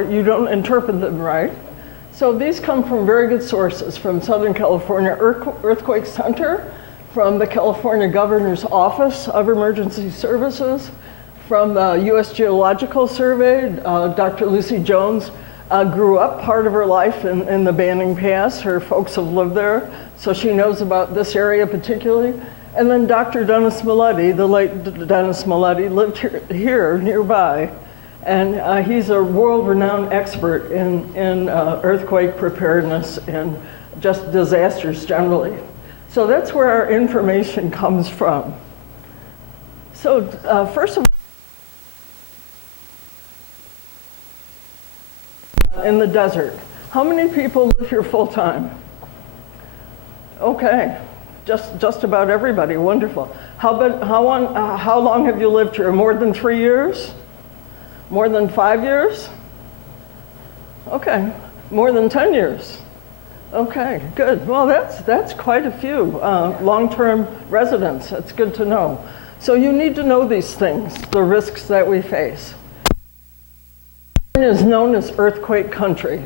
you don't interpret them right. So these come from very good sources, from Southern California Earthquake Center, from the California Governor's Office of Emergency Services, from the U.S. Geological Survey. Dr. Lucy Jones grew up part of her life in the Banning Pass. Her folks have lived there, so she knows about this area particularly. And then Dr. Dennis Milletti, the late Dennis Milletti, lived here nearby. And he's a world-renowned expert in earthquake preparedness and just disasters generally. So that's where our information comes from. So first of all, in the desert, how many people live here full-time? Okay, just about everybody, wonderful. How long have you lived here? More than 3 years? More than 5 years? Okay, more than 10 years? Okay, good. Well, that's quite a few long-term residents. That's good to know. So you need to know these things, the risks that we face. It is known as earthquake country.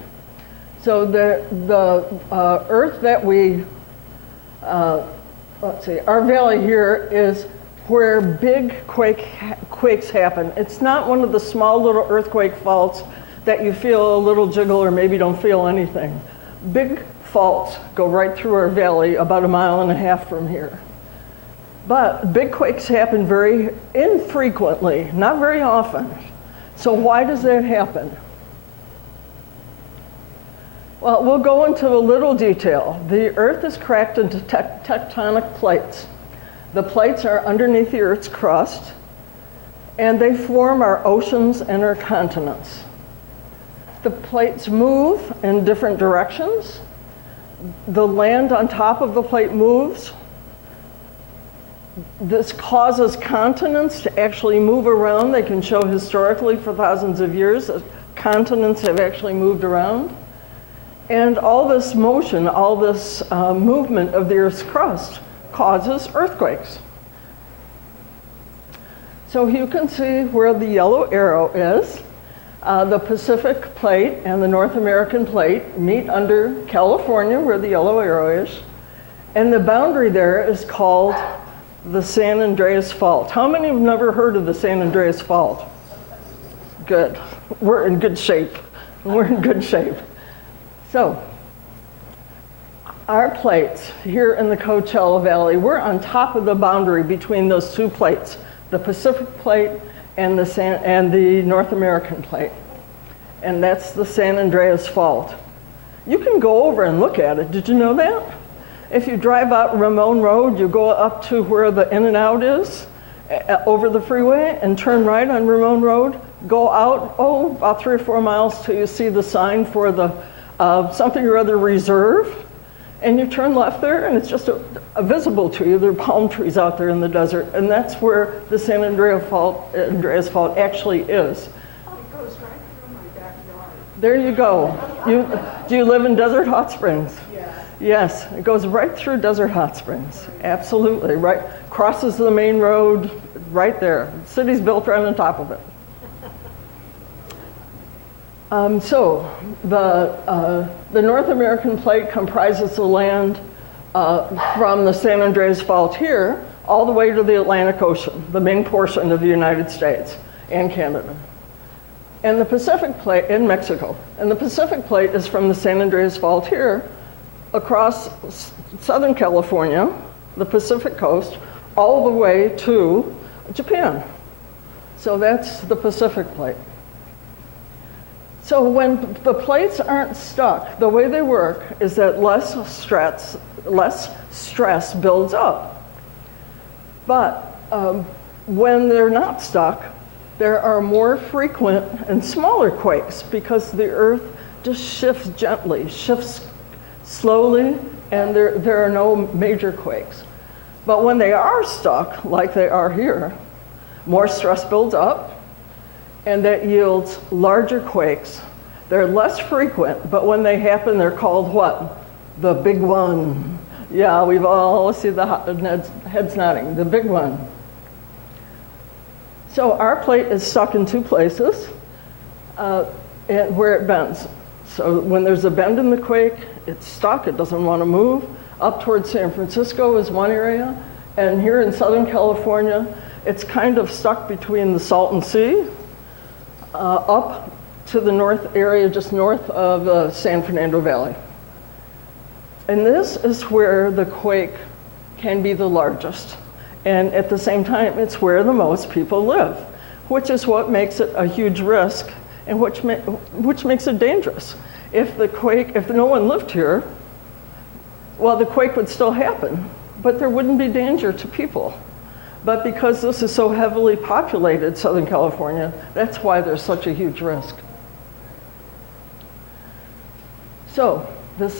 So the earth that we, let's see, our valley here is where big quakes happen. It's not one of the small little earthquake faults that you feel a little jiggle or maybe don't feel anything. Big faults go right through our valley about 1.5 miles from here. But big quakes happen very infrequently, not very often. So why does that happen? Well, we'll go into a little detail. The Earth is cracked into tectonic plates. The plates are underneath the Earth's crust, and they form our oceans and our continents. The plates move in different directions. The land on top of the plate moves. This causes continents to actually move around. They can show historically for thousands of years that continents have actually moved around. And all this motion, all this movement of the Earth's crust causes earthquakes. So you can see where the yellow arrow is. The Pacific plate and the North American plate meet under California, where the yellow arrow is. And the boundary there is called the San Andreas Fault. How many have never heard of the San Andreas Fault? Good. We're in good shape. We're in good shape. So, our plates here in the Coachella Valley, we're on top of the boundary between those two plates, the Pacific plate and the North American plate. And that's the San Andreas Fault. You can go over and look at it. Did you know that? If you drive out Ramon Road, you go up to where the In-N-Out is, over the freeway, and turn right on Ramon Road, go out, about 3 or 4 miles till you see the sign for the something or other reserve, and you turn left there, and it's just visible to you. There are palm trees out there in the desert, and that's where the San Andreas Fault actually is. It goes right through my backyard. There you go. Do you live in Desert Hot Springs? Yeah. Yes, it goes right through Desert Hot Springs. Absolutely, right. Crosses the main road right there. The city's built right on top of it. So the North American plate comprises the land from the San Andreas Fault here all the way to the Atlantic Ocean, the main portion of the United States and Canada. And the Pacific plate in Mexico. And the Pacific plate is from the San Andreas Fault here across Southern California, the Pacific coast, all the way to Japan. So that's the Pacific plate. So when the plates aren't stuck, the way they work is that less stress builds up. But when they're not stuck, there are more frequent and smaller quakes because the Earth just shifts gently, shifts slowly, and there are no major quakes. But when they are stuck, like they are here, more stress builds up, and that yields larger quakes. They're less frequent, but when they happen, they're called what? The big one. Yeah, we've all seen the heads nodding, the big one. So our plate is stuck in two places. and where it bends. So when there's a bend in the quake, it's stuck, it doesn't want to move. Up towards San Francisco is one area, and here in Southern California, it's kind of stuck between the Salton Sea, up to the north area, just north of the San Fernando Valley. And this is where the quake can be the largest. And at the same time, it's where the most people live, which is what makes it a huge risk and which makes it dangerous. If no one lived here, well, the quake would still happen, but there wouldn't be danger to people. But because this is so heavily populated, Southern California, that's why there's such a huge risk. So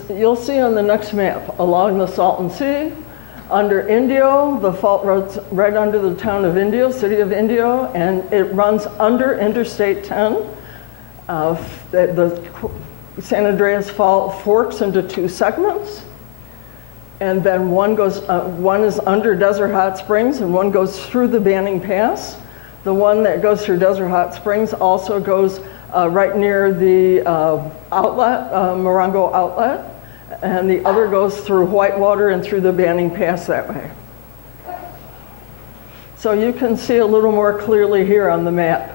you'll see on the next map, along the Salton Sea, under Indio, the fault runs right under the town of Indio, city of Indio, and it runs under Interstate 10. The San Andreas Fault forks into two segments, and then one is under Desert Hot Springs, and one goes through the Banning Pass. The one that goes through Desert Hot Springs also goes right near the outlet, Morongo Outlet, and the other goes through Whitewater and through the Banning Pass that way. So you can see a little more clearly here on the map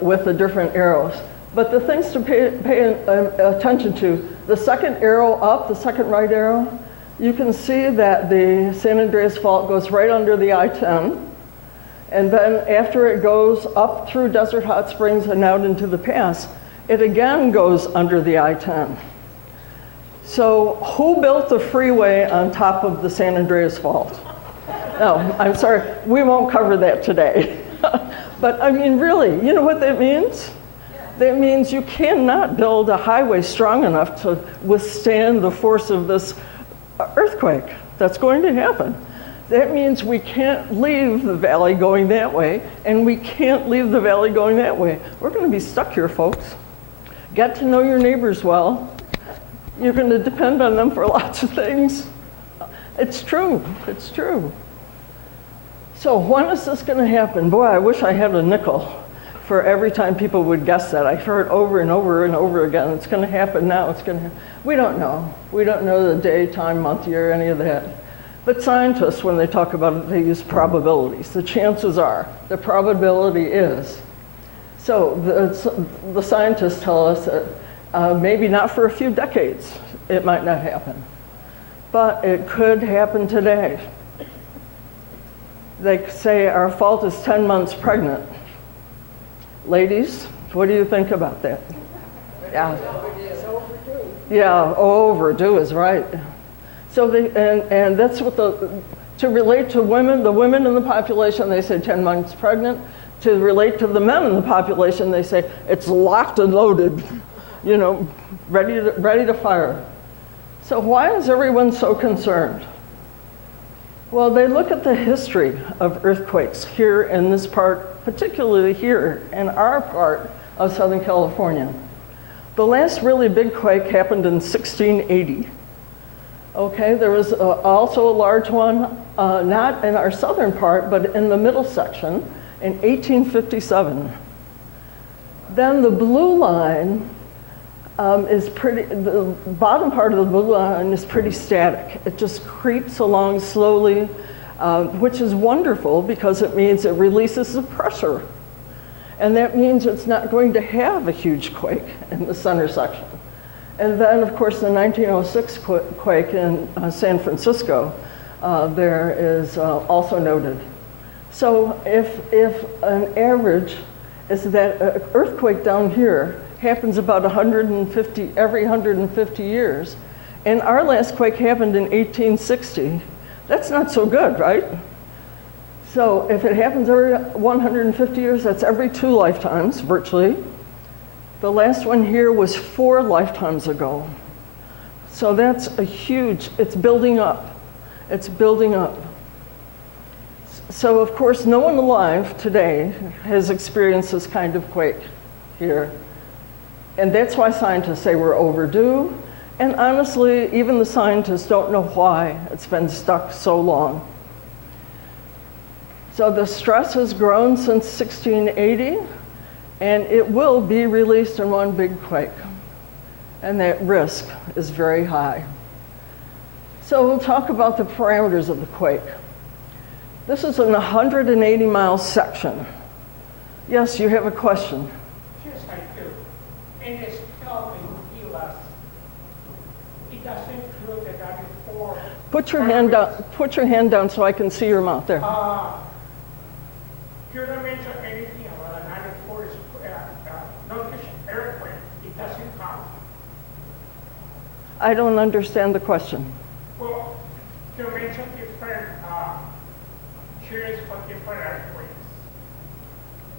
with the different arrows. But the things to pay attention to, the second arrow up, the second right arrow, you can see that the San Andreas Fault goes right under the I-10. And then after it goes up through Desert Hot Springs and out into the pass, it again goes under the I-10. So who built the freeway on top of the San Andreas Fault? No, I'm sorry, we won't cover that today. But I mean, really, you know what that means? That means you cannot build a highway strong enough to withstand the force of this earthquake that's going to happen. That means we can't leave the valley going that way, and we can't leave the valley going that way. We're going to be stuck here, folks. Get to know your neighbors well. You're going to depend on them for lots of things. It's true. It's true. So when is this going to happen? Boy, I wish I had a nickel for every time people would guess that. I've heard over and over and over again, it's going to happen now, it's going to happen. We don't know. We don't know the day, time, month, year, any of that. But scientists, when they talk about it, they use probabilities. The chances are, the probability is. So the scientists tell us that maybe not for a few decades, it might not happen. But it could happen today. They say our fault is 10 months pregnant. Ladies, what do you think about that? Yeah. It's overdue. Yeah, overdue is right. So and that's what to relate to women, the women in the population, they say 10 months pregnant. To relate to the men in the population, they say it's locked and loaded, you know, ready to fire. So why is everyone so concerned? Well, they look at the history of earthquakes here in this part, particularly here in our part of Southern California. The last really big quake happened in 1680. Okay, there was also a large one, not in our southern part, but in the middle section in 1857. Then the blue line the bottom part of the blue line is pretty static. It just creeps along slowly, which is wonderful because it means it releases the pressure. And that means it's not going to have a huge quake in the center section. And then, of course, the 1906 quake in San Francisco, there is also noted. So if an average is that an earthquake down here happens about every 150 years, and our last quake happened in 1860, that's not so good, right? So if it happens every 150 years, that's every 2 lifetimes, virtually. The last one here was 4 lifetimes ago. So that's a huge, it's building up. It's building up. So of course, no one alive today has experienced this kind of quake here. And that's why scientists say we're overdue. And honestly, even the scientists don't know why it's been stuck so long. So the stress has grown since 1680. And it will be released in one big quake. And that risk is very high. So we'll talk about the parameters of the quake. This is an 180-mile section. Yes, you have a question. Yes, I do. And it's still in US. It doesn't include the 94. Put your hand down. Put your hand down so I can see your mouth there. You don't mention anything about a 94 notice earthquake. It doesn't count. I don't understand the question. Well, you mentioned different periods for different earthquakes.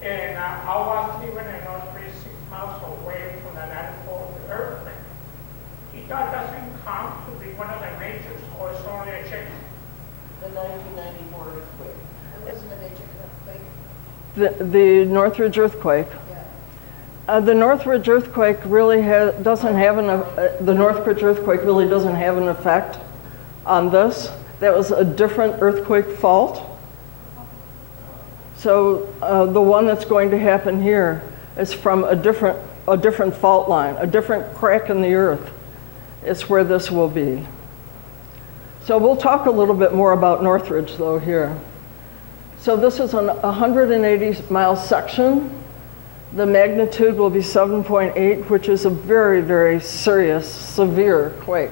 And I was living in Australia 6 miles away from the 94 earthquake. It doesn't count to be one of the majors, or it's only a check. The 1994 earthquake. It wasn't a major earthquake. The Northridge earthquake. Yeah. The Northridge earthquake really doesn't have the Northridge earthquake really doesn't have an effect on this. That was a different earthquake fault. So the one that's going to happen here is from a different fault line, a different crack in the earth. It's where this will be. So we'll talk a little bit more about Northridge though here. So this is an 180-mile section. The magnitude will be 7.8, which is a very, very serious, severe quake.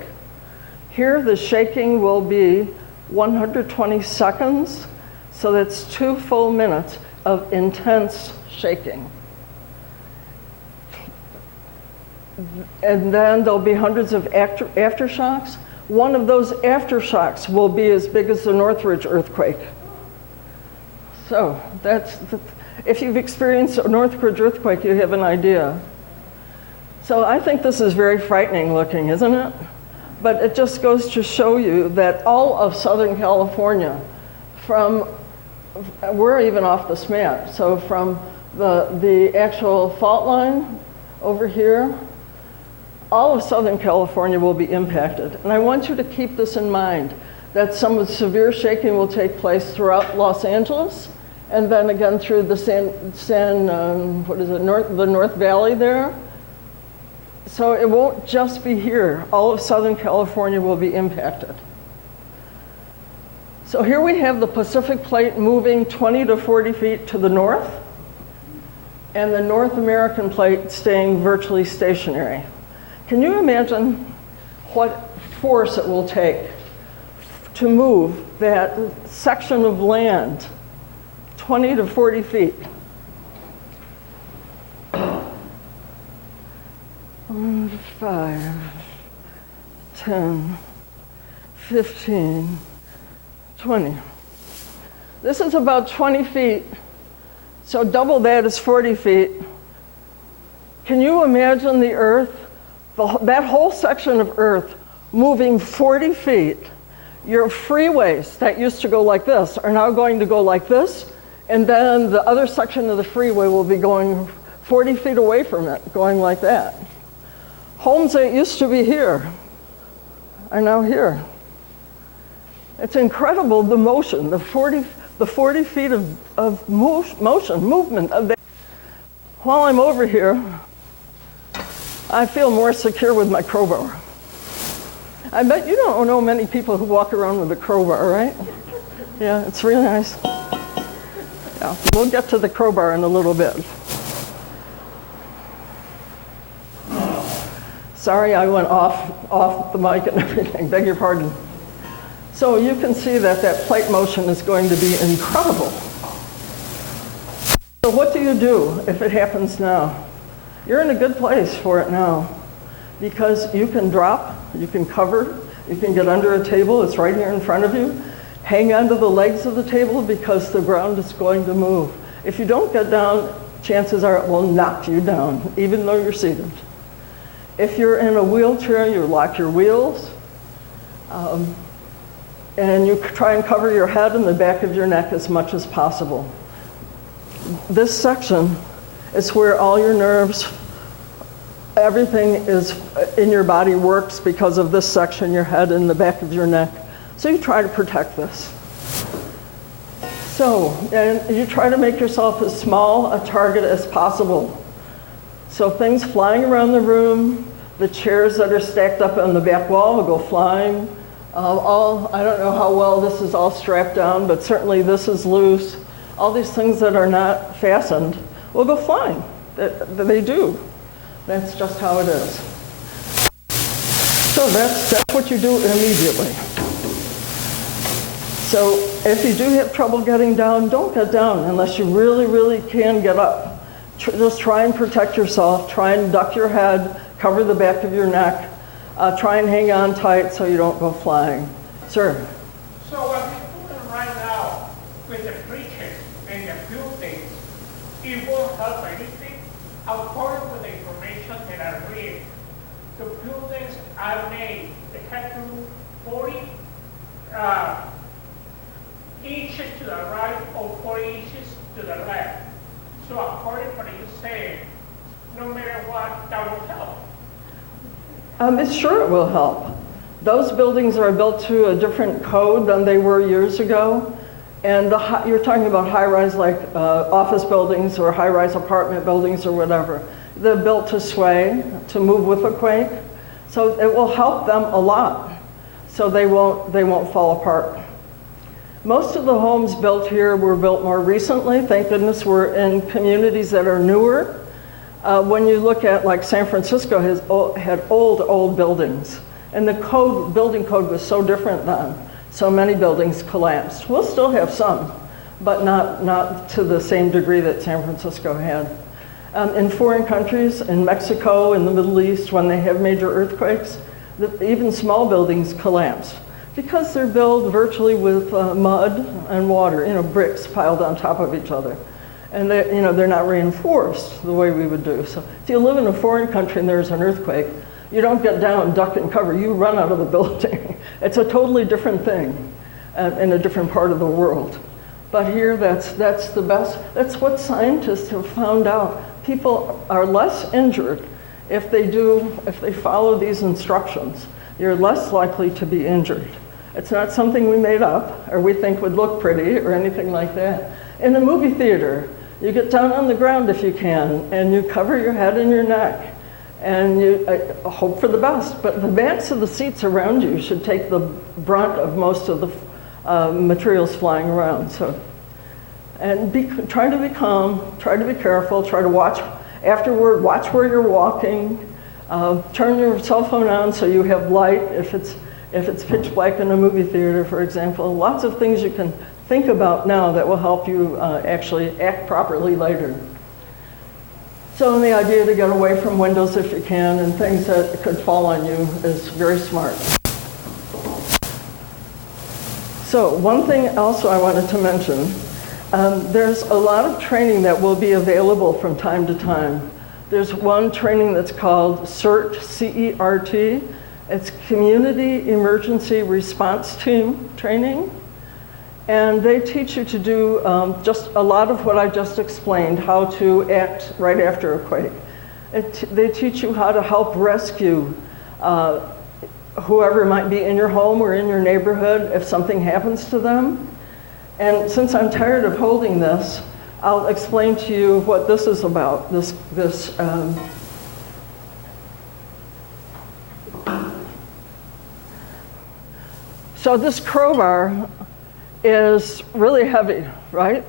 Here, the shaking will be 120 seconds, so that's 2 full minutes of intense shaking. And then there'll be hundreds of aftershocks. One of those aftershocks will be as big as the Northridge earthquake. So if you've experienced a Northridge earthquake, you have an idea. So I think this is very frightening looking, isn't it? But it just goes to show you that all of Southern California, we're even off this map, so from the actual fault line over here, all of Southern California will be impacted. And I want you to keep this in mind, that some of the severe shaking will take place throughout Los Angeles, and then again through the North Valley there. So it won't just be here. All of Southern California will be impacted. So here we have the Pacific Plate moving 20 to 40 feet to the north, and the North American Plate staying virtually stationary. Can you imagine what force it will take to move that section of land 20 to 40 feet? 5, 10, 15, 20. This is about 20 feet, so double that is 40 feet. Can you imagine the Earth, that whole section of Earth moving 40 feet? Your freeways that used to go like this are now going to go like this, and then the other section of the freeway will be going 40 feet away from it, going like that. Homes that used to be here are now here. It's incredible, the motion, the 40 feet of movement. While I'm over here, I feel more secure with my crowbar. I bet you don't know many people who walk around with a crowbar, right? Yeah, it's really nice. Yeah, we'll get to the crowbar in a little bit. Sorry, I went off the mic and everything, beg your pardon. So you can see that plate motion is going to be incredible. So what do you do if it happens now? You're in a good place for it now, because you can drop, you can cover, you can get under a table, it's right here in front of you. Hang onto the legs of the table because the ground is going to move. If you don't get down, chances are it will knock you down, even though you're seated. If you're in a wheelchair, you lock your wheels, and you try and cover your head and the back of your neck as much as possible. This section is where all your nerves, everything is in your body works because of this section, your head and the back of your neck. So you try to protect this. So, and you try to make yourself as small a target as possible. So things flying around the room, the chairs that are stacked up on the back wall will go flying. I don't know how well this is all strapped down, but certainly this is loose. All these things that are not fastened will go flying. They do. That's just how it is. So that's what you do immediately. So if you do have trouble getting down, don't get down unless you really, really can get up. Just try and protect yourself. Try and duck your head, cover the back of your neck. Try and hang on tight so you don't go flying. Sir? So what we're doing right now with the bridges and the buildings, it won't help anything. According to the information that I read, the buildings are made, they have to 40 inches to the right or 40 inches to the left. So according to what you say, no matter what, that will help. Sure it will help. Those buildings are built to a different code than they were years ago. And you're talking about high-rise like office buildings or high-rise apartment buildings or whatever. They're built to sway, to move with a quake. So it will help them a lot. So they won't fall apart. Most of the homes built here were built more recently. Thank goodness we're in communities that are newer. When you look at, like San Francisco had old buildings, and the building code was so different then. So many buildings collapsed. We'll still have some, but not to the same degree that San Francisco had. In foreign countries, in Mexico, in the Middle East, when they have major earthquakes, even small buildings collapse because they're built virtually with mud and water, bricks piled on top of each other. And they're not reinforced the way we would do. So if you live in a foreign country and there's an earthquake, you don't get down, duck and cover, you run out of the building. It's a totally different thing in a different part of the world. But here, that's the best. That's what scientists have found out. People are less injured if they follow these instructions. You're less likely to be injured. It's not something we made up or we think would look pretty or anything like that. In a movie theater, you get down on the ground if you can, and you cover your head and your neck, and you hope for the best. But the backs of the seats around you should take the brunt of most of the materials flying around. So, and try to be calm, try to be careful, try to watch afterward, watch where you're walking, turn your cell phone on so you have light if it's pitch black in a movie theater, for example. Lots of things you can think about now that will help you actually act properly later. So the idea to get away from windows if you can and things that could fall on you is very smart. So one thing also I wanted to mention, there's a lot of training that will be available from time to time. There's one training that's called CERT, C-E-R-T. It's Community Emergency Response Team training. And they teach you to do just a lot of what I just explained, how to act right after a quake. They teach you how to help rescue whoever might be in your home or in your neighborhood if something happens to them. And since I'm tired of holding this, I'll explain to you what this is about, So this crowbar is really heavy, right?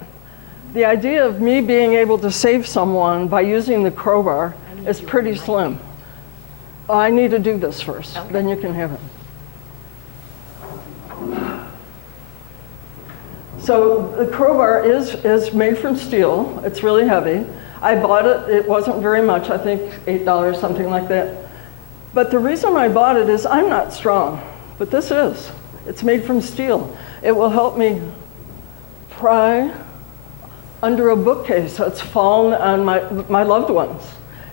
The idea of me being able to save someone by using the crowbar is pretty slim. I need to do this first, then you can have it. So the crowbar is made from steel. It's really heavy. I bought it, it wasn't very much, I think $8, something like that. But the reason I bought it is I'm not strong, but this is. It's made from steel. It will help me pry under a bookcase that's fallen on my loved ones.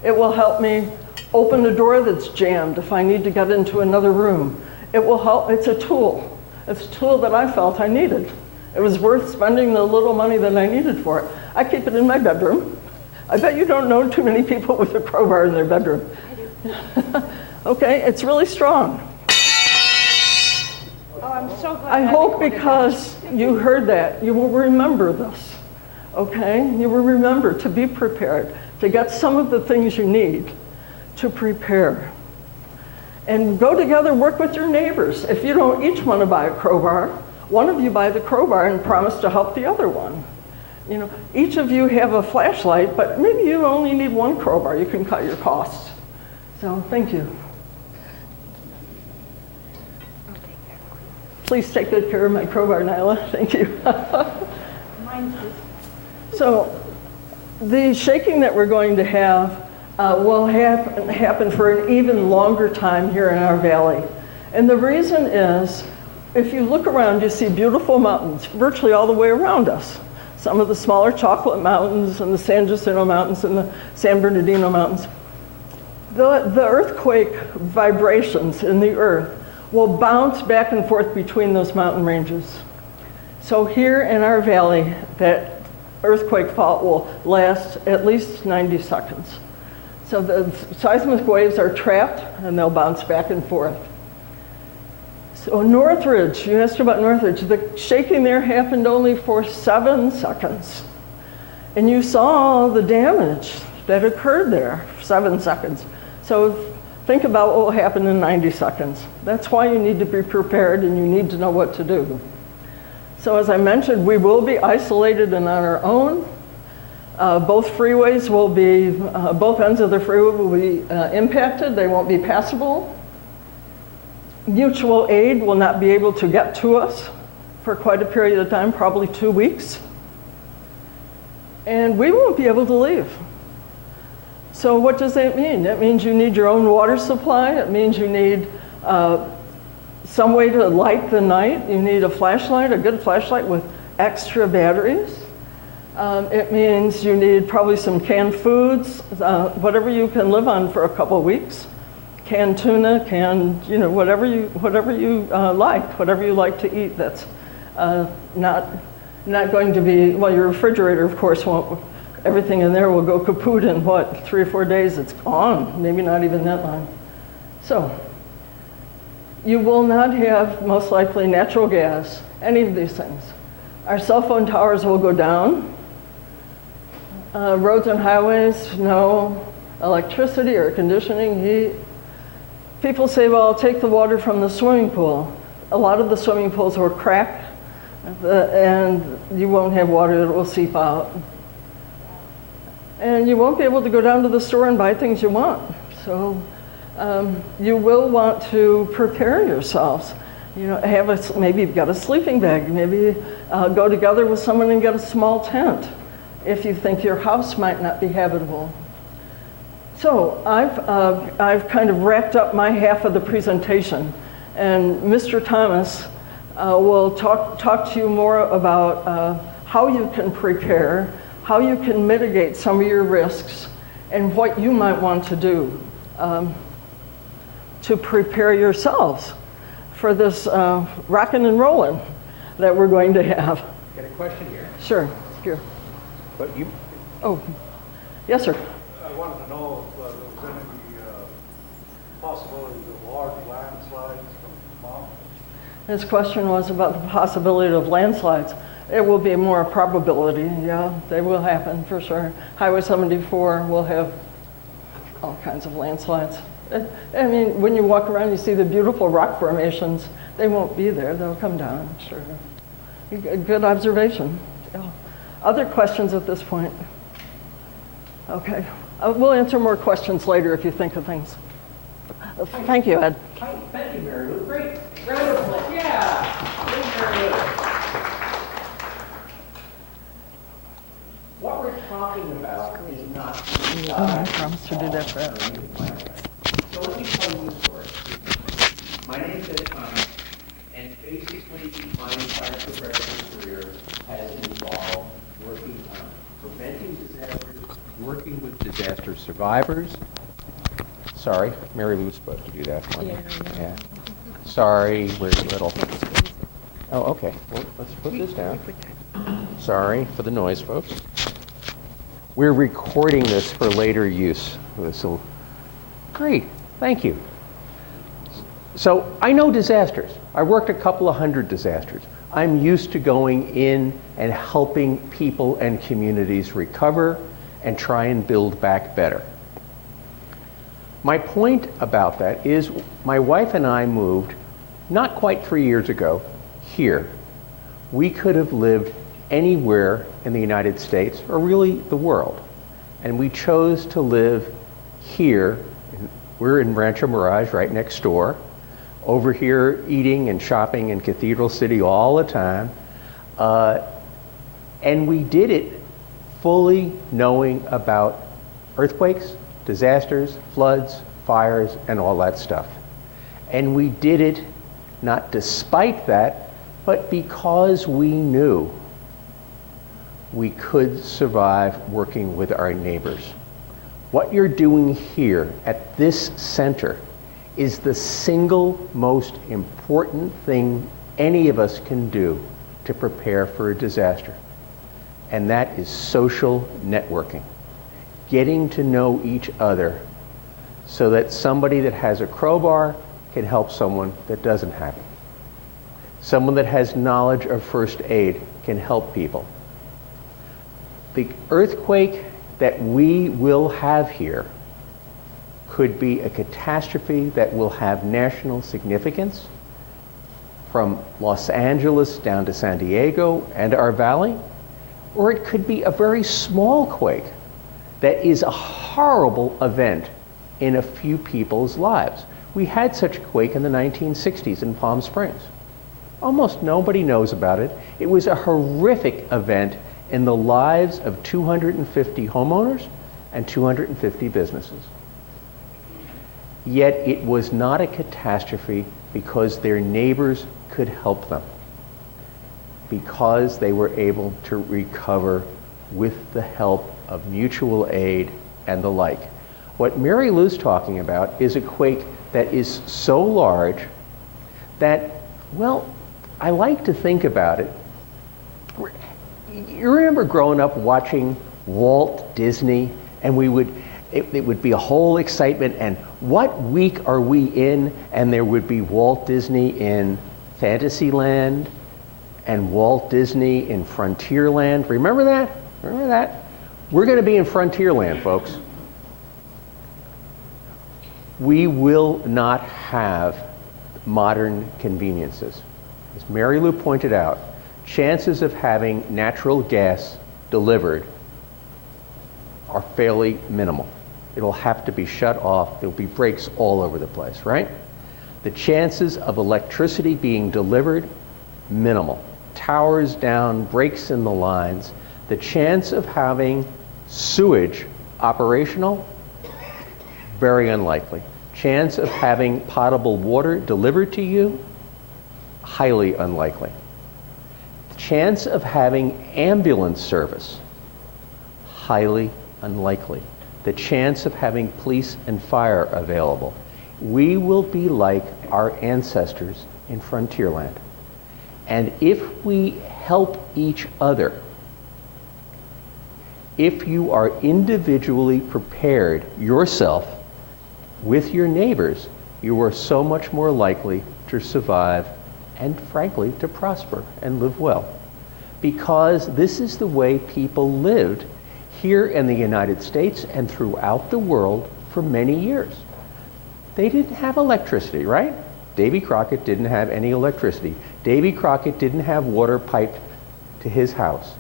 It will help me open a door that's jammed if I need to get into another room. It will help, it's a tool. It's a tool that I felt I needed. It was worth spending the little money that I needed for it. I keep it in my bedroom. I bet you don't know too many people with a crowbar in their bedroom. I do. Okay, it's really strong. Oh, I'm so glad. I hope because you heard that, you will remember this, okay? You will remember to be prepared, to get some of the things you need to prepare. And go together, work with your neighbors. If you don't each want to buy a crowbar, one of you buy the crowbar and promise to help the other one. You know, each of you have a flashlight, but maybe you only need one crowbar. You can cut your costs. So thank you. Please take good care of my crowbar, Nyla. Thank you. So the shaking that we're going to have will happen for an even longer time here in our valley. And the reason is, if you look around, you see beautiful mountains virtually all the way around us. Some of the smaller Chocolate Mountains and the San Jacinto Mountains and the San Bernardino Mountains. The earthquake vibrations in the earth will bounce back and forth between those mountain ranges. So here in our valley, that earthquake fault will last at least 90 seconds. So the seismic waves are trapped and they'll bounce back and forth. So Northridge, you asked about Northridge. The shaking there happened only for 7 seconds. And you saw the damage that occurred there, 7 seconds. So think about what will happen in 90 seconds. That's why you need to be prepared and you need to know what to do. So as I mentioned, we will be isolated and on our own. Both freeways will be, both ends of the freeway will be impacted. They won't be passable. Mutual aid will not be able to get to us for quite a period of time, probably 2 weeks. And we won't be able to leave. So what does that mean? That means you need your own water supply. It means you need some way to light the night. You need a flashlight, a good flashlight with extra batteries. It means you need probably some canned foods, whatever you can live on for a couple of weeks. Canned tuna, canned, you know, whatever you like, whatever you like to eat. That's not going to be, well, your refrigerator, of course, won't. Everything in there will go kaput in, 3 or 4 days, it's gone. Maybe not even that long. So, you will not have, most likely, natural gas, any of these things. Our cell phone towers will go down. Roads and highways, no electricity, air conditioning, heat. People say, well, I'll take the water from the swimming pool. A lot of the swimming pools will crack, and you won't have water that will seep out. And you won't be able to go down to the store and buy things you want. So you will want to prepare yourselves. You know, maybe you've got a sleeping bag. Maybe go together with someone and get a small tent if you think your house might not be habitable. So I've kind of wrapped up my half of the presentation, and Mr. Thomas will talk to you more about how you can prepare, how you can mitigate some of your risks, and what you might want to do to prepare yourselves for this rockin' and rollin' that we're going to have. Got a question here. Sure, here. But you, Oh, yes, sir. I wanted to know if there was any possibilities of large landslides from the mountain. His question was about the possibility of landslides. It will be more a probability, yeah, they will happen for sure. Highway 74 will have all kinds of landslides. I mean, when you walk around, you see the beautiful rock formations. They won't be there, they'll come down, sure. Good observation. Yeah. Other questions at this point? Okay, we'll answer more questions later if you think of things. Thank you, Ed. hi, thank you, Mary Lou. Great. Round of applause. Yeah. Great, Mary Lou. What we're talking about is not. I promised to do that for Ed. So let me tell you a story. My name's Ed Thomas, and basically my entire professional career has involved working on preventing disasters, working with disaster survivors. Sorry, Mary Lou's supposed to do that for me. Yeah. Sorry, where's little? Oh, okay. Well, let's put this down. Sorry for the noise, folks. We're recording this for later use. Great, thank you. So I know disasters. I worked a couple of hundred disasters. I'm used to going in and helping people and communities recover and try and build back better. My point about that is my wife and I moved not quite 3 years ago here. We could have lived anywhere in the United States or really the world. And we chose to live here. We're in Rancho Mirage right next door. Over here eating and shopping in Cathedral City all the time. And we did it fully knowing about earthquakes, disasters, floods, fires, and all that stuff. And we did it not despite that, but because we knew we could survive working with our neighbors. What you're doing here at this center is the single most important thing any of us can do to prepare for a disaster. And that is social networking. Getting to know each other so that somebody that has a crowbar can help someone that doesn't have it. Someone that has knowledge of first aid can help people. The earthquake that we will have here could be a catastrophe that will have national significance from Los Angeles down to San Diego and our valley, or it could be a very small quake that is a horrible event in a few people's lives. We had such a quake in the 1960s in Palm Springs. Almost nobody knows about it. It was a horrific event in the lives of 250 homeowners and 250 businesses. Yet it was not a catastrophe because their neighbors could help them, because they were able to recover with the help of mutual aid and the like. What Mary Lou's talking about is a quake that is so large that, well, I like to think about it. You remember growing up watching Walt Disney, and it would be a whole excitement, and what week are we in? And there would be Walt Disney in Fantasyland and Walt Disney in Frontierland. Remember that? Remember that? We're going to be in Frontierland, folks. We will not have modern conveniences. As Mary Lou pointed out, chances of having natural gas delivered are fairly minimal. It'll have to be shut off. There'll be breaks all over the place, right? The chances of electricity being delivered, minimal. Towers down, breaks in the lines. The chance of having sewage operational, very unlikely. Chance of having potable water delivered to you, highly unlikely. Chance of having ambulance service, highly unlikely. The chance of having police and fire available. We will be like our ancestors in Frontierland. And if we help each other, if you are individually prepared yourself with your neighbors, you are so much more likely to survive and, frankly, to prosper and live well. Because this is the way people lived here in the United States and throughout the world for many years. They didn't have electricity, right? Davy Crockett didn't have any electricity. Davy Crockett didn't have water piped to his house.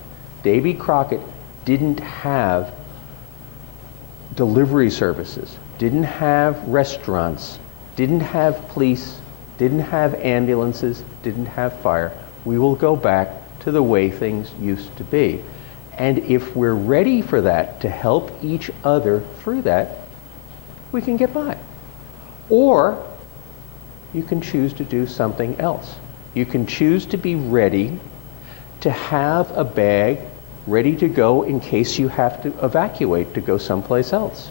Davy Crockett didn't have delivery services, didn't have restaurants, didn't have police, didn't have ambulances, didn't have fire. We will go back to the way things used to be. And if we're ready for that, to help each other through that, we can get by. Or you can choose to do something else. You can choose to be ready to have a bag ready to go in case you have to evacuate to go someplace else,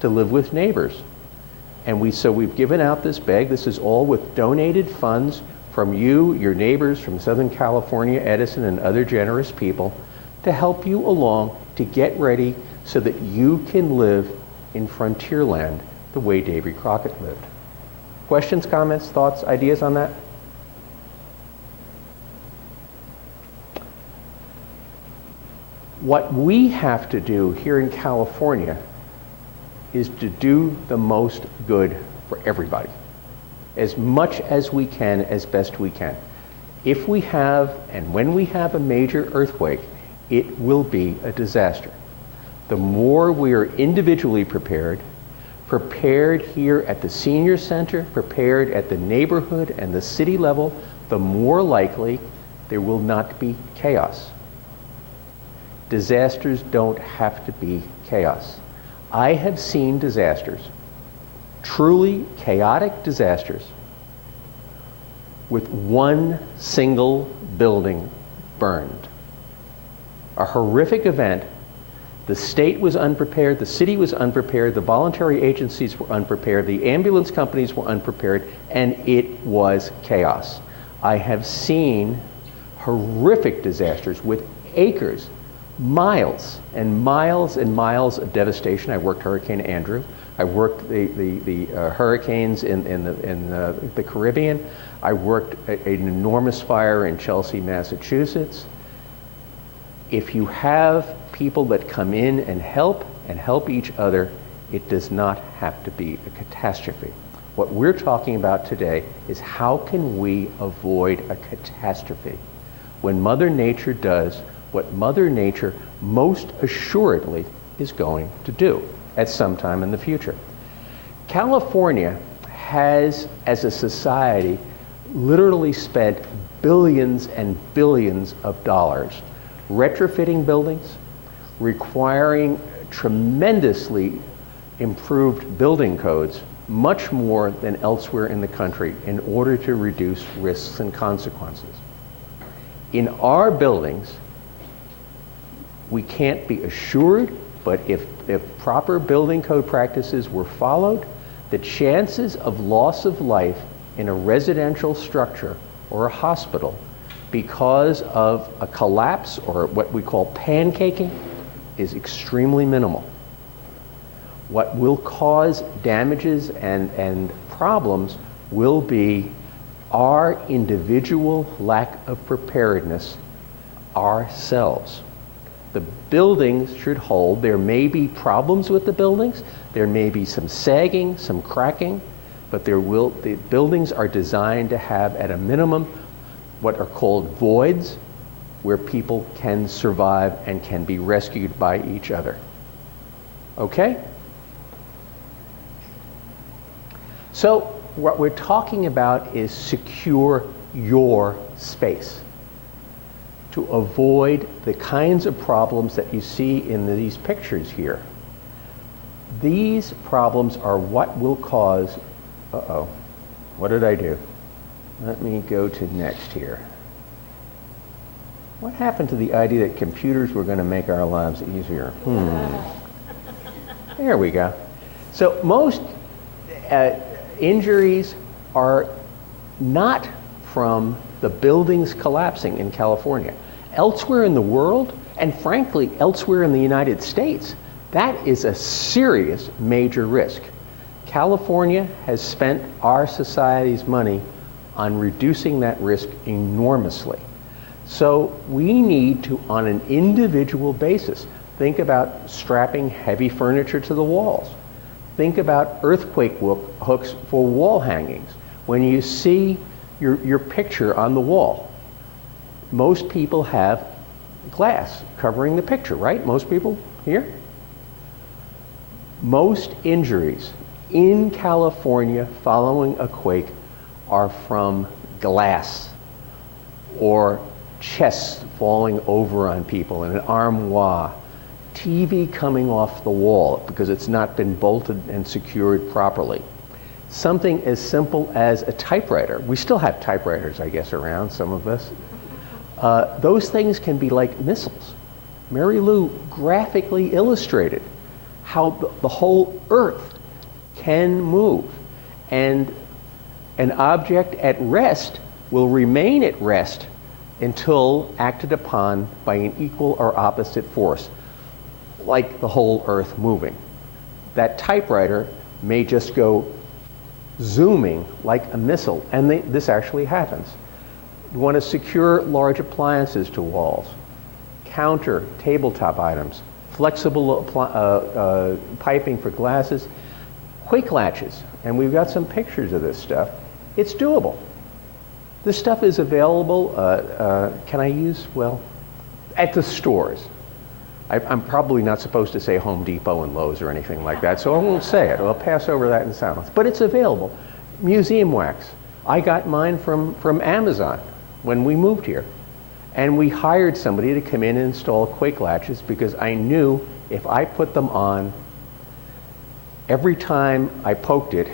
to live with neighbors. And so we've given out this bag. This is all with donated funds from you, your neighbors from Southern California, Edison, and other generous people to help you along to get ready so that you can live in Frontierland the way Davy Crockett lived. Questions, comments, thoughts, ideas on that? What we have to do here in California is to do the most good for everybody, as much as we can, as best we can. If we have, and when we have a major earthquake, it will be a disaster. The more we are individually prepared here at the senior center, prepared at the neighborhood and the city level, the more likely there will not be chaos. Disasters don't have to be chaos. I have seen disasters, truly chaotic disasters, with one single building burned. A horrific event. The state was unprepared, the city was unprepared, the voluntary agencies were unprepared, the ambulance companies were unprepared, and it was chaos. I have seen horrific disasters with acres, miles and miles and miles of devastation. I worked Hurricane Andrew. I worked the hurricanes in the Caribbean. I worked an enormous fire in Chelsea, Massachusetts. If you have people that come in and help each other, it does not have to be a catastrophe. What we're talking about today is how can we avoid a catastrophe when Mother Nature does what Mother Nature most assuredly is going to do at some time in the future. California has, as a society, literally spent billions and billions of dollars retrofitting buildings, requiring tremendously improved building codes, much more than elsewhere in the country, in order to reduce risks and consequences. In our buildings, we can't be assured, but if proper building code practices were followed, the chances of loss of life in a residential structure or a hospital because of a collapse or what we call pancaking is extremely minimal. What will cause damages and problems will be our individual lack of preparedness ourselves. The buildings should hold. There may be problems with the buildings. There may be some sagging, some cracking, but the buildings are designed to have at a minimum what are called voids, where people can survive and can be rescued by each other. Okay? So what we're talking about is secure your space to avoid the kinds of problems that you see in these pictures here. These problems are what will cause, what did I do? Let me go to next here. What happened to the idea that computers were going to make our lives easier? There we go. So most injuries are not from the buildings collapsing in California. Elsewhere in the world, and frankly, elsewhere in the United States, that is a serious major risk. California has spent our society's money on reducing that risk enormously. So we need to, on an individual basis, think about strapping heavy furniture to the walls. Think about earthquake hooks for wall hangings. When you see your picture on the wall, most people have glass covering the picture, right? Most people here? Most injuries in California following a quake are from glass or chests falling over on people in an armoire, TV coming off the wall because it's not been bolted and secured properly. Something as simple as a typewriter. We still have typewriters, I guess, around, some of us. Those things can be like missiles. Mary Lou graphically illustrated how the whole earth can move, and an object at rest will remain at rest until acted upon by an equal or opposite force, like the whole earth moving. That typewriter may just go zooming like a missile, and this actually happens. We want to secure large appliances to walls, counter, tabletop items, flexible piping for glasses, quake latches, and we've got some pictures of this stuff. It's doable. This stuff is available, can I use, well, at the stores. I'm probably not supposed to say Home Depot and Lowe's or anything like that, so I won't say it. I'll pass over that in silence. But it's available. Museum wax. I got mine from Amazon when we moved here. And we hired somebody to come in and install quake latches because I knew if I put them on, every time I poked it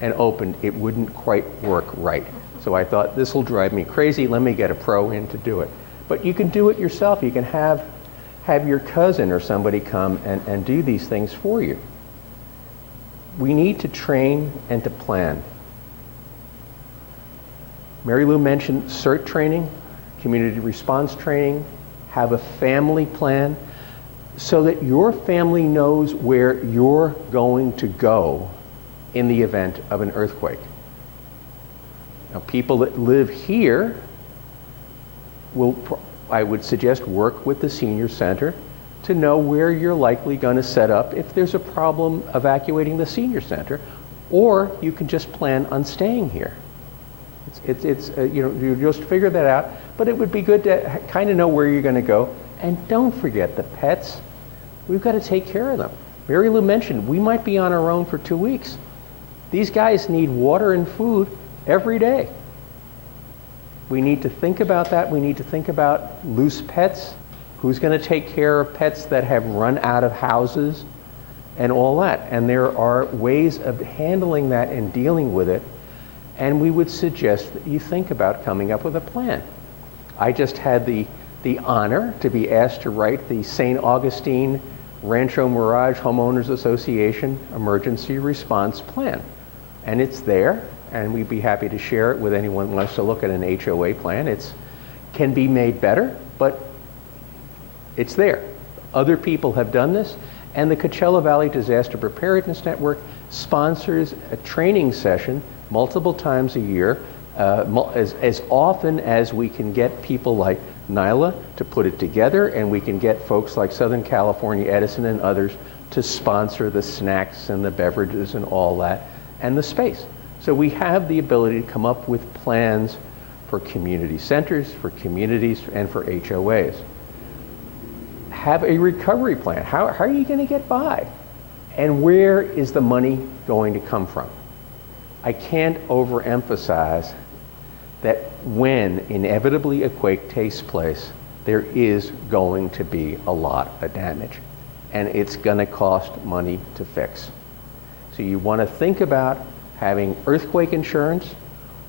and opened, it wouldn't quite work right. So I thought, this will drive me crazy. Let me get a pro in to do it. But you can do it yourself. You can have your cousin or somebody come and do these things for you. We need to train and to plan. Mary Lou mentioned CERT training, community response training, have a family plan so that your family knows where you're going to go in the event of an earthquake. Now, people that live here will, I would suggest, work with the senior center to know where you're likely going to set up if there's a problem evacuating the senior center, or you can just plan on staying here. You know, you just figure that out, but it would be good to kind of know where you're going to go. And don't forget the pets. We've got to take care of them. Mary Lou mentioned we might be on our own for 2 weeks. These guys need water and food every day. We need to think about that. We need to think about loose pets. Who's going to take care of pets that have run out of houses and all that? And there are ways of handling that and dealing with it. And we would suggest that you think about coming up with a plan. I just had the honor to be asked to write the St. Augustine Rancho Mirage Homeowners Association Emergency Response Plan. And it's there, and we'd be happy to share it with anyone who wants to look at an HOA plan. It can be made better, but it's there. Other people have done this, and the Coachella Valley Disaster Preparedness Network sponsors a training session multiple times a year, as often as we can get people like Nyla to put it together, and we can get folks like Southern California Edison and others to sponsor the snacks and the beverages and all that, and the space. So we have the ability to come up with plans for community centers, for communities, and for HOAs. Have a recovery plan. How are you going to get by? And where is the money going to come from? I can't overemphasize that when inevitably a quake takes place, there is going to be a lot of damage, and it's going to cost money to fix. So you want to think about having earthquake insurance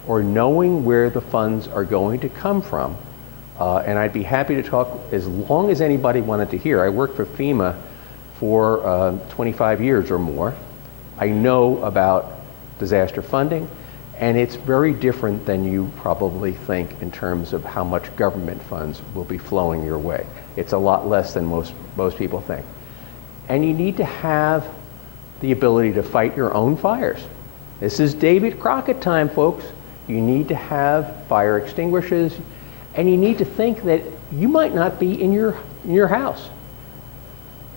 or knowing where the funds are going to come from. And I'd be happy to talk as long as anybody wanted to hear. I worked for FEMA for 25 years or more. I know about disaster funding, and it's very different than you probably think in terms of how much government funds will be flowing your way. It's a lot less than most people think. And you need to have the ability to fight your own fires. This is David Crockett time, folks. You need to have fire extinguishers, and you need to think that you might not be in your house.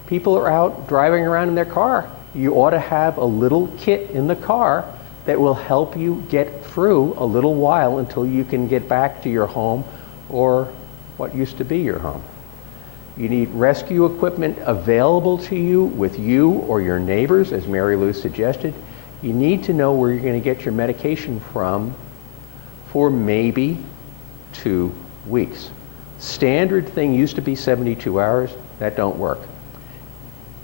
People are out driving around in their car. You ought to have a little kit in the car that will help you get through a little while until you can get back to your home or what used to be your home. You need rescue equipment available to you with you or your neighbors, as Mary Lou suggested. You need to know where you're going to get your medication from for maybe 2 weeks. Standard thing used to be 72 hours. That don't work.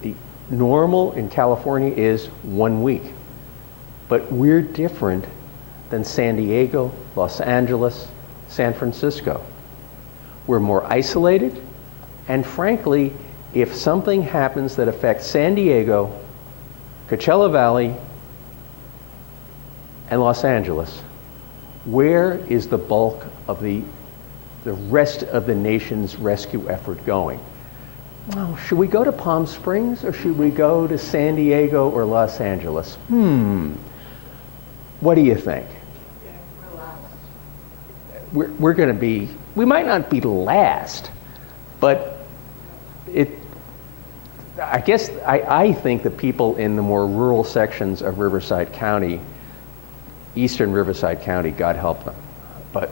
The normal in California is 1 week. But we're different than San Diego, Los Angeles, San Francisco. We're more isolated, and frankly, if something happens that affects San Diego, Coachella Valley, and Los Angeles, where is the bulk of the rest of the nation's rescue effort going? Well, should we go to Palm Springs or should we go to San Diego or Los Angeles? What do you think? Relaxed. We're going to be, we might not be last, but I guess I think the people in the more rural sections of Riverside County, eastern Riverside County, God help them, but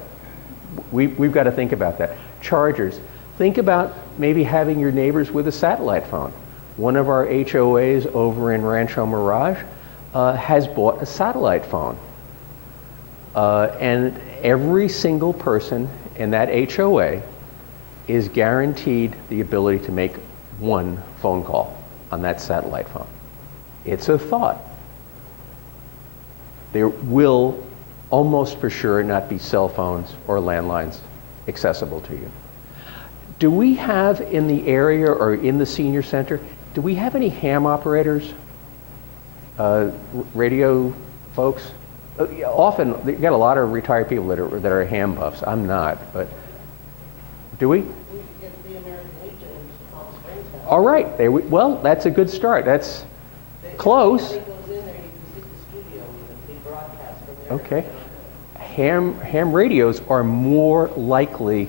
we've got to think about that. Chargers, think about maybe having your neighbors with a satellite phone. One of our HOAs over in Rancho Mirage has bought a satellite phone. And every single person in that HOA is guaranteed the ability to make one phone call on that satellite phone. It's a thought. There will almost for sure not be cell phones or landlines accessible to you. Do we have in the area or in the senior center, do we have any ham operators, radio folks? Often, you got a lot of retired people that are ham buffs. I'm not, but do we? We could get the American Legion in Palm Springs now. All right, well, that's a good start. That's close. It goes in there, you can see the studio, they broadcast from there. Okay. Ham radios are more likely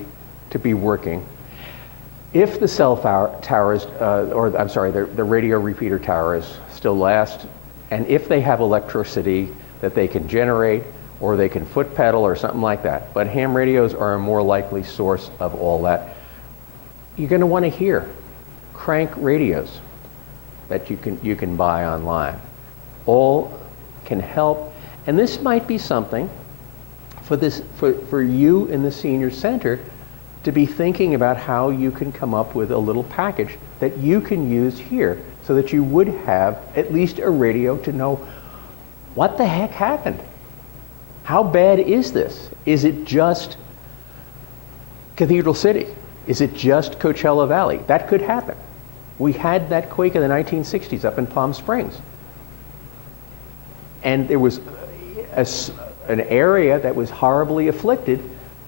to be working if the cell towers, the radio repeater towers still last, and if they have electricity that they can generate, or they can foot pedal or something like that. But ham radios are a more likely source of all that. You're going to want to hear crank radios that you can buy online. All can help, and this might be something for you in the senior center to be thinking about how you can come up with a little package that you can use here so that you would have at least a radio to know what the heck happened. How bad is this? Is it just Cathedral City? Is it just Coachella Valley? That could happen. We had that quake in the 1960s up in Palm Springs. And there was an area that was horribly afflicted,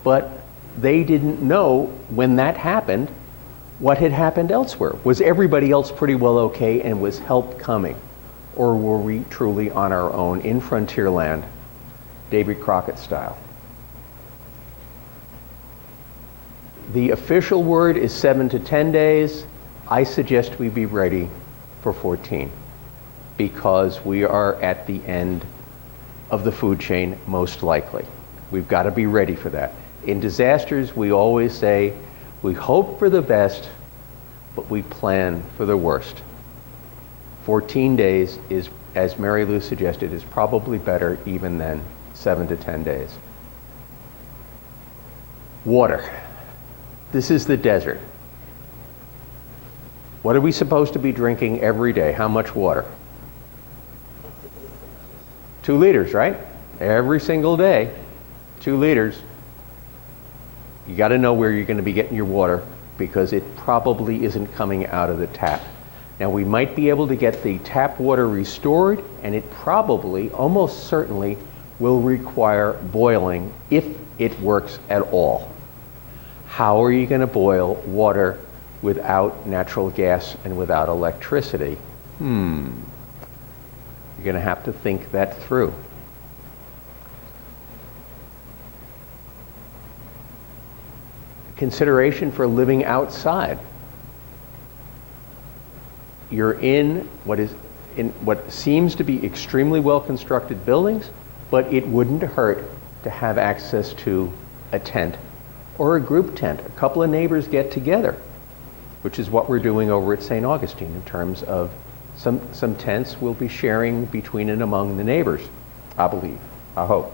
but they didn't know when that happened what had happened elsewhere. Was everybody else pretty well okay and was help coming? Or were we truly on our own in frontier land, David Crockett style? The official word is 7 to 10 days. I suggest we be ready for 14 because we are at the end of the food chain, most likely. We've got to be ready for that. In disasters, we always say, we hope for the best, but we plan for the worst. 14 days is, as Mary Lou suggested, is probably better even than 7 to 10 days. Water. This is the desert. What are we supposed to be drinking every day? How much water? 2 liters, right? Every single day, 2 liters. You got to know where you're going to be getting your water because it probably isn't coming out of the tap. Now, we might be able to get the tap water restored, and it probably, almost certainly, will require boiling if it works at all. How are you going to boil water without natural gas and without electricity? You're going to have to think that through. Consideration for living outside. You're in what seems to be extremely well-constructed buildings, but it wouldn't hurt to have access to a tent or a group tent. A couple of neighbors get together, which is what we're doing over at St. Augustine in terms of some tents we'll be sharing between and among the neighbors, I believe, I hope.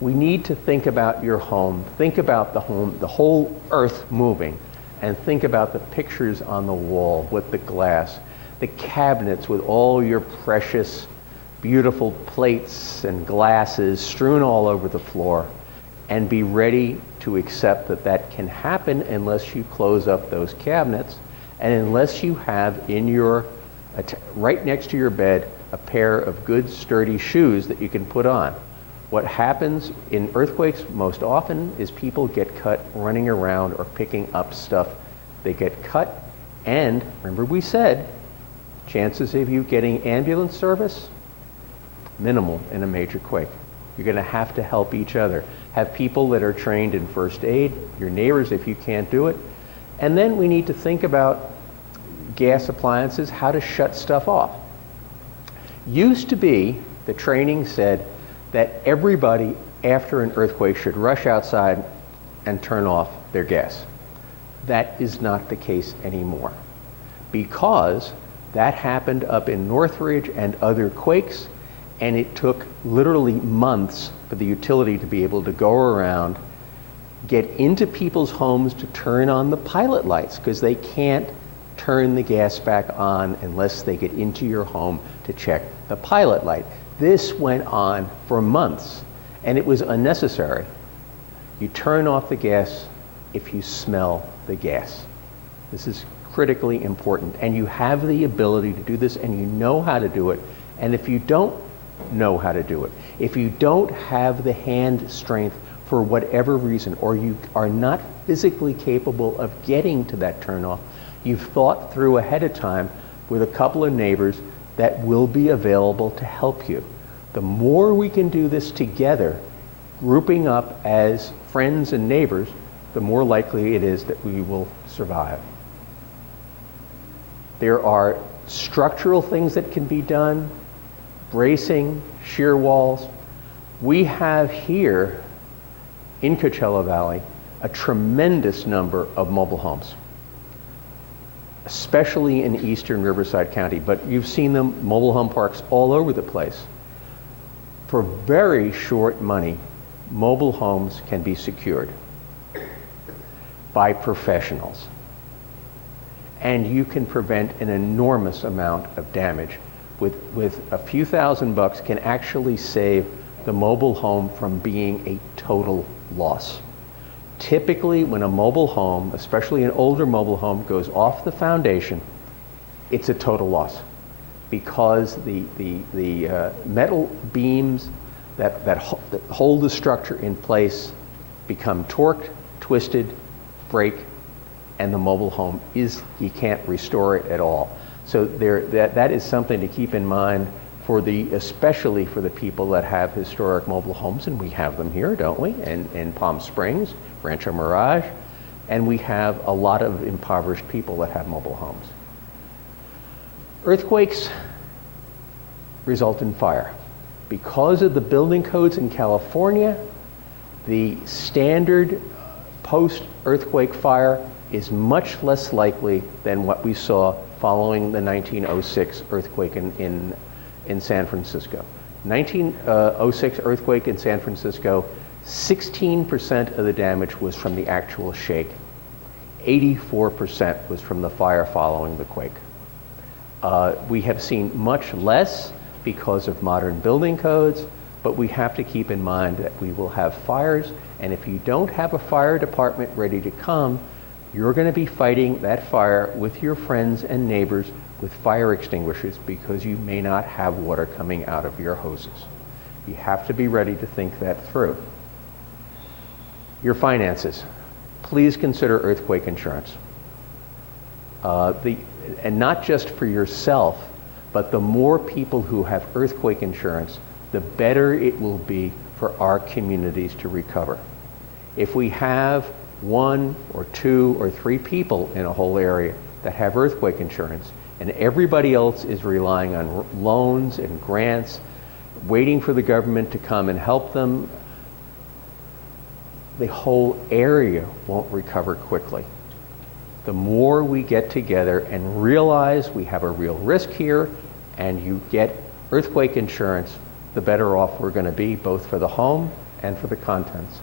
We need to think about your home, think about the home, the whole earth moving, and think about the pictures on the wall with the glass, the cabinets with all your precious, beautiful plates and glasses strewn all over the floor, and be ready to accept that that can happen unless you close up those cabinets and unless you have in your, right next to your bed, a pair of good sturdy shoes that you can put on. What happens in earthquakes most often is people get cut running around or picking up stuff. They get cut, and remember we said, chances of you getting ambulance service minimal in a major quake. You're going to have to help each other. Have people that are trained in first aid, your neighbors if you can't do it. And then we need to think about gas appliances, how to shut stuff off. Used to be, the training said that everybody after an earthquake should rush outside and turn off their gas. That is not the case anymore, because that happened up in Northridge and other quakes, and it took literally months for the utility to be able to go around, get into people's homes to turn on the pilot lights, because they can't turn the gas back on unless they get into your home to check the pilot light. This went on for months, and it was unnecessary. You turn off the gas if you smell the gas. This is critically important, and you have the ability to do this, and you know how to do it. And if you don't know how to do it, if you don't have the hand strength for whatever reason, or you are not physically capable of getting to that turnoff, you've thought through ahead of time with a couple of neighbors that will be available to help you. The more we can do this together, grouping up as friends and neighbors, the more likely it is that we will survive. There are structural things that can be done, bracing, shear walls. We have here in Coachella Valley a tremendous number of mobile homes, especially in eastern Riverside County, but you've seen them, mobile home parks all over the place. For very short money, mobile homes can be secured by professionals. And you can prevent an enormous amount of damage. With a few $1,000s can actually save the mobile home from being a total loss. Typically, when a mobile home, especially an older mobile home, goes off the foundation, it's a total loss, because the metal beams that hold the structure in place become torqued, twisted, break, and the mobile home you can't restore it at all. So that is something to keep in mind especially for the people that have historic mobile homes, and we have them here, don't we? In Palm Springs, Rancho Mirage, and we have a lot of impoverished people that have mobile homes. Earthquakes result in fire. Because of the building codes in California, the standard post-earthquake fire is much less likely than what we saw following the 1906 earthquake in San Francisco. 1906 earthquake in San Francisco, 16% of the damage was from the actual shake. 84% was from the fire following the quake. We have seen much less because of modern building codes, but we have to keep in mind that we will have fires, and if you don't have a fire department ready to come, you're going to be fighting that fire with your friends and neighbors with fire extinguishers, because you may not have water coming out of your hoses. You have to be ready to think that through. Your finances. Please consider earthquake insurance. And not just for yourself, but the more people who have earthquake insurance, the better it will be for our communities to recover. If we have 1 or 2 or 3 people in a whole area that have earthquake insurance, and everybody else is relying on loans and grants, waiting for the government to come and help them, the whole area won't recover quickly. The more we get together and realize we have a real risk here, and you get earthquake insurance, the better off we're going to be, both for the home and for the contents.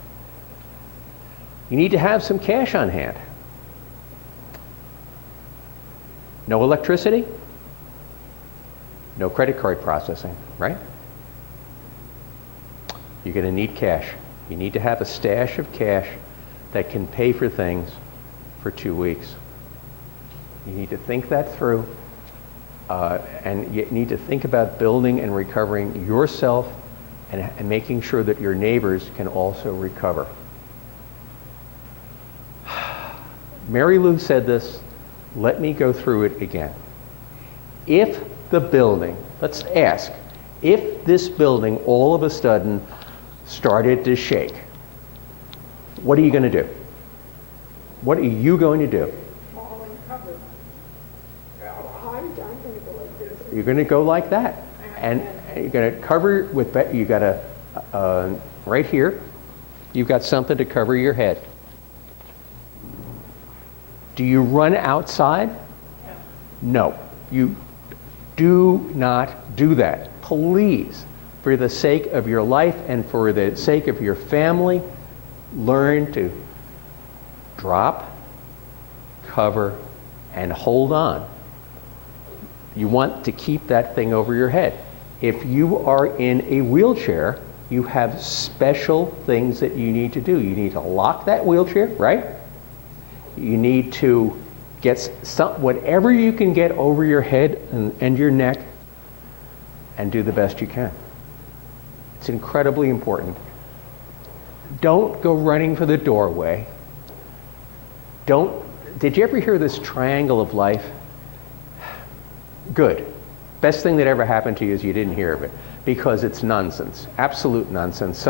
You need to have some cash on hand. No electricity, no credit card processing, right? You're going to need cash. You need to have a stash of cash that can pay for things for 2 weeks. You need to think that through, and you need to think about building and recovering yourself and making sure that your neighbors can also recover. Mary Lou said this. Let me go through it again. If the building, let's ask, if this building all of a sudden started to shake, what are you going to do? What are you going to do? Fall and cover. I'm gonna go like this. You're going to go like that. And you're going to cover with, you got a, right here, you've got something to cover your head. Do you run outside? No. You do not do that. Please, for the sake of your life and for the sake of your family, learn to drop, cover, and hold on. You want to keep that thing over your head. If you are in a wheelchair, you have special things that you need to do. You need to lock that wheelchair, right? You need to get whatever you can get over your head and your neck, and do the best you can. It's incredibly important. Don't go running for the doorway. Did you ever hear this triangle of life? Good. Best thing that ever happened to you is you didn't hear of it, because it's nonsense, absolute nonsense.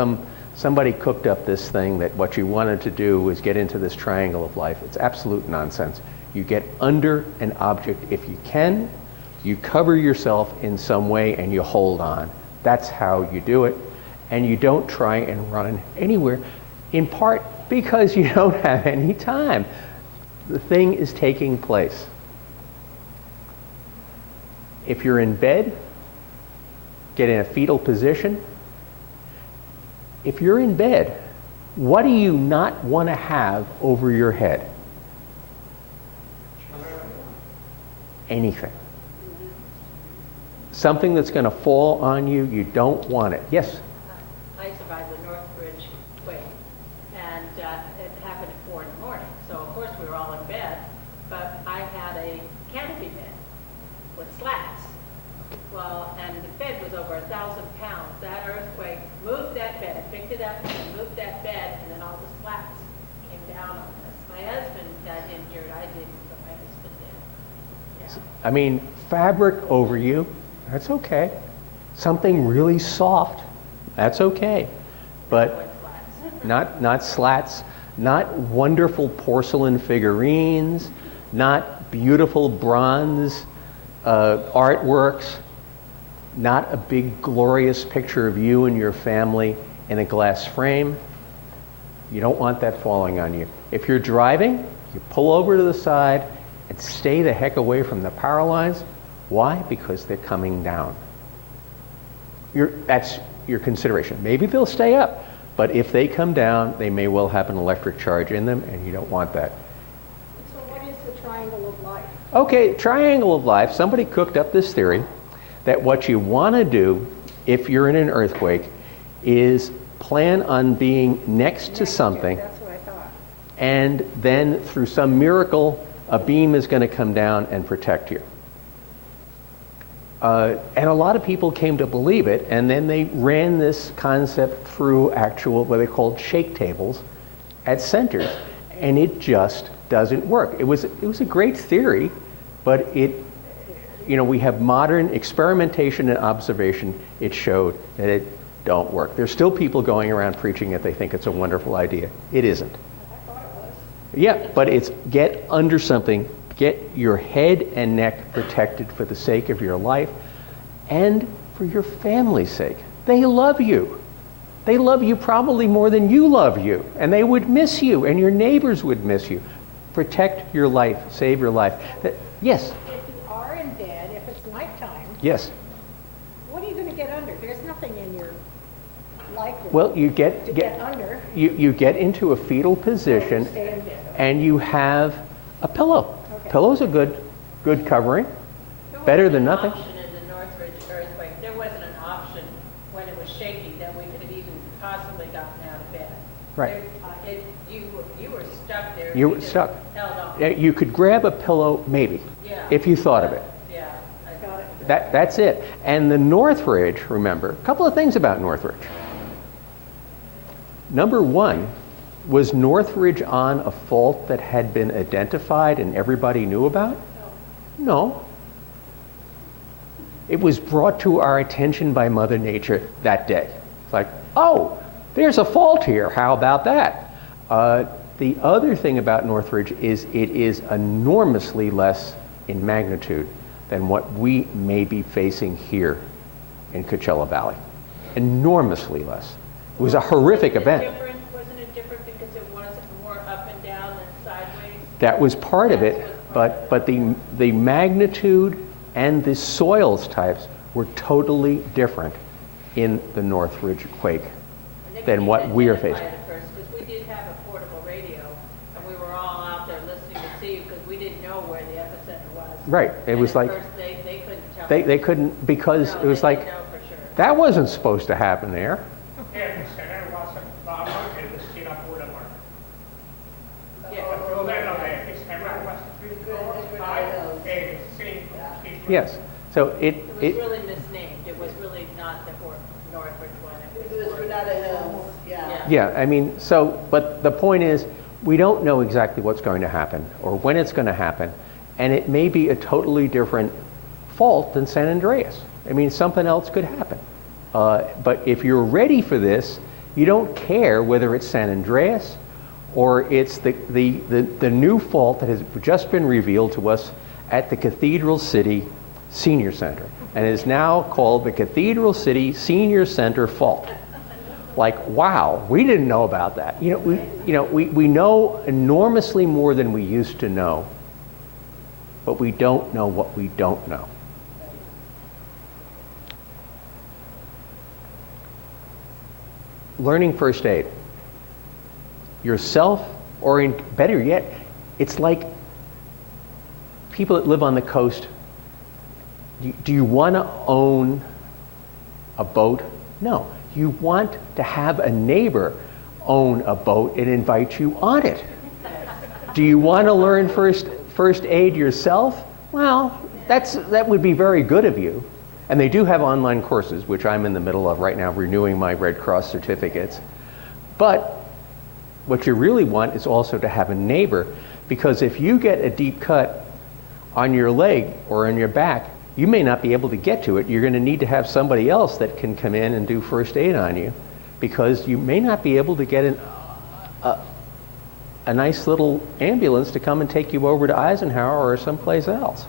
Somebody cooked up this thing that what you wanted to do was get into this triangle of life. It's absolute nonsense. You get under an object if you can, you cover yourself in some way, and you hold on. That's how you do it. And you don't try and run anywhere, in part because you don't have any time. The thing is taking place. If you're in bed, get in a fetal position. If you're in bed, what do you not want to have over your head? Anything. Something that's going to fall on you, you don't want it. Yes? I survived the Northridge quake, and it happened at 4 in the morning. So of course we were all in bed, but I had a canopy bed with slats. Well, and the bed was over 1,000 pounds. That earthquake moved that bed, picked it up, and moved that bed, and then all the slats came down on us. My husband got injured. I didn't, but my husband did. Yeah. I mean, fabric over you, that's okay. Something really soft, that's okay. But not slats, not wonderful porcelain figurines, not beautiful bronze artworks, not a big glorious picture of you and your family in a glass frame. You don't want that falling on you. If you're driving, you pull over to the side and stay the heck away from the power lines. Why? Because they're coming down. That's your consideration. Maybe they'll stay up, but if they come down, they may well have an electric charge in them, and you don't want that. So what is the triangle of life? Okay, triangle of life. Somebody cooked up this theory that what you want to do if you're in an earthquake is plan on being next to something, That's what I thought. and then through some miracle, a beam is going to come down and protect you. And a lot of people came to believe it, and then they ran this concept through actual, what they called shake tables at centers, and it just doesn't work. It was a great theory, but we have modern experimentation and observation. It showed that it don't work. There's still people going around preaching it. They think it's a wonderful idea. It isn't. I thought it was. Yeah, but it's get under something, get your head and neck protected for the sake of your life and for your family's sake. They love you. They love you probably more than you love you, and they would miss you, and your neighbors would miss you. Protect your life, save your life. Yes? If you are in bed, if it's nighttime, Yes. what are you going to get under? There's nothing in your life Well, you to get under. you get into a fetal position, Stay in bed. and you have a pillow. Okay. Pillow's a good covering. There Better wasn't than an nothing. option in the Northridge earthquake. There wasn't an option when it was shaking that we could have even possibly gotten out of bed. Right. You were stuck there. You were just stuck. Held on. You could grab a pillow, maybe, Yeah. if you thought of it. Yeah. I Got it. That's it. And the Northridge, remember, a couple of things about Northridge. Number one, was Northridge on a fault that had been identified and everybody knew about? No. It was brought to our attention by Mother Nature that day. It's like, oh, there's a fault here. How about that? The other thing about Northridge is it is enormously less in magnitude than what we may be facing here in Coachella Valley. Enormously less. It was a horrific event. Wasn't it different because it was more up and down than sideways? That was part of it, but the magnitude and the soils types were totally different in the Northridge quake than what we are facing. Because we did have a portable radio, and we were all out there listening to see because we didn't know where the epicenter was. Right. It And was at like first they couldn't tell. they couldn't, because No, it was they like, didn't know for sure. that wasn't supposed to happen there. Yeah, the center was a bomber in the state of Boulevard. Yeah. The building of the epicenter was 3 floors high, and the same. Yes. So It was really misnamed. It was really not the Northridge one. It was Granada Hills, yeah. yeah, I mean, so, but the point is, we don't know exactly what's going to happen or when it's going to happen, and it may be a totally different fault than San Andreas. I mean, something else could happen. But if you're ready for this, you don't care whether it's San Andreas or it's the new fault that has just been revealed to us at the Cathedral City Senior Center, and is now called the Cathedral City Senior Center fault. Like, wow, we didn't know about that. We know enormously more than we used to know, but we don't know what we don't know. Learning first aid. Yourself, or better yet, it's like people that live on the coast. Do you want to own a boat? No. You want to have a neighbor own a boat and invite you on it. Do you want to learn first aid yourself? Well, that would be very good of you. And they do have online courses, which I'm in the middle of right now, renewing my Red Cross certificates. But what you really want is also to have a neighbor, because if you get a deep cut on your leg or on your back, you may not be able to get to it. You're going to need to have somebody else that can come in and do first aid on you, because you may not be able to get a nice little ambulance to come and take you over to Eisenhower or someplace else.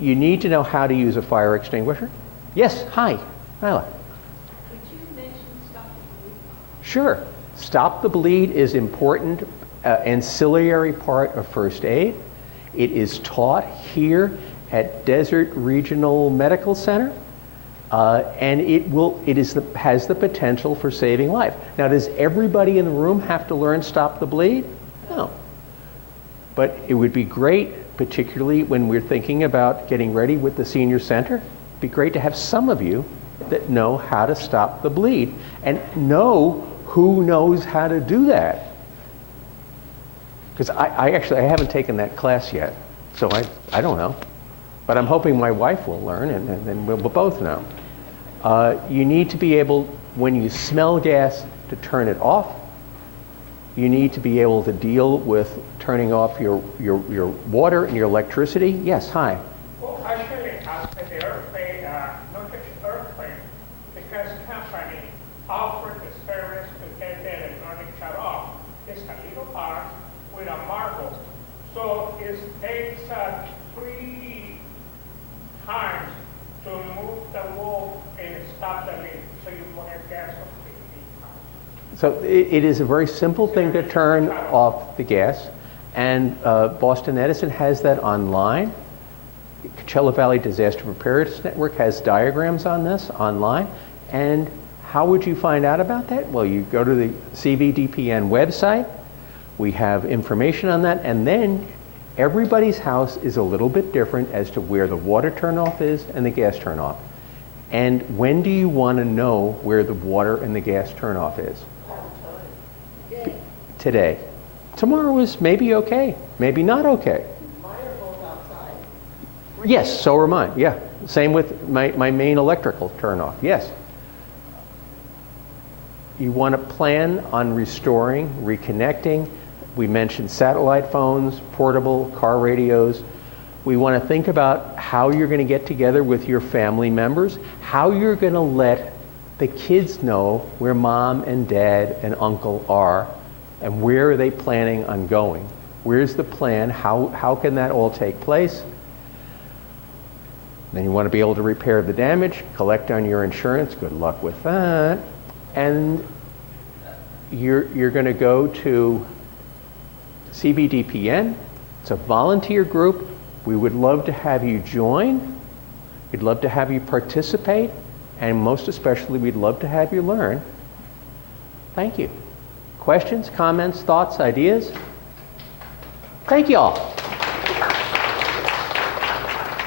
You need to know how to use a fire extinguisher. Yes, hi, Nyla. Could you mention Stop the Bleed? Sure. Stop the bleed is important, ancillary part of first aid. It is taught here at Desert Regional Medical Center, and has the potential for saving life. Now, does everybody in the room have to learn Stop the Bleed? No. But it would be great, particularly when we're thinking about getting ready with the senior center, it'd be great to have some of you that know how to stop the bleed and know who knows how to do that. Because I haven't taken that class yet, so I don't know. But I'm hoping my wife will learn, and then we'll both know. You need to be able, when you smell gas, to turn it off. You need to be able to deal with turning off your water and your electricity. Yes, hi. Well, actually, after the earthquake, not the earthquake, because company offered the service to get the electronic shut off. It's a little box with a marble. So it takes 3 times to move the wall and stop the leak, so you won't have gas completely. So it is a very simple thing to turn off the gas, and Boston Edison has that online. Coachella Valley Disaster Preparedness Network has diagrams on this online. And how would you find out about that? Well, you go to the CVDPN website. We have information on that, and then everybody's house is a little bit different as to where the water turnoff is and the gas turnoff. And when do you want to know where the water and the gas turnoff is? Today. Tomorrow is maybe okay, maybe not okay. Mine are both outside. Yes, so are mine, yeah. Same with my main electrical turnoff, yes. You want to plan on restoring, reconnecting. We mentioned satellite phones, portable, car radios. We want to think about how you're going to get together with your family members, how you're going to let the kids know where mom and dad and uncle are, and where are they planning on going. Where's the plan? How can that all take place? Then you want to be able to repair the damage, collect on your insurance. Good luck with that. And you're going to go to CBDPN. It's a volunteer group. We would love to have you join. We'd love to have you participate. And most especially, we'd love to have you learn. Thank you. Questions, comments, thoughts, ideas? Thank you all.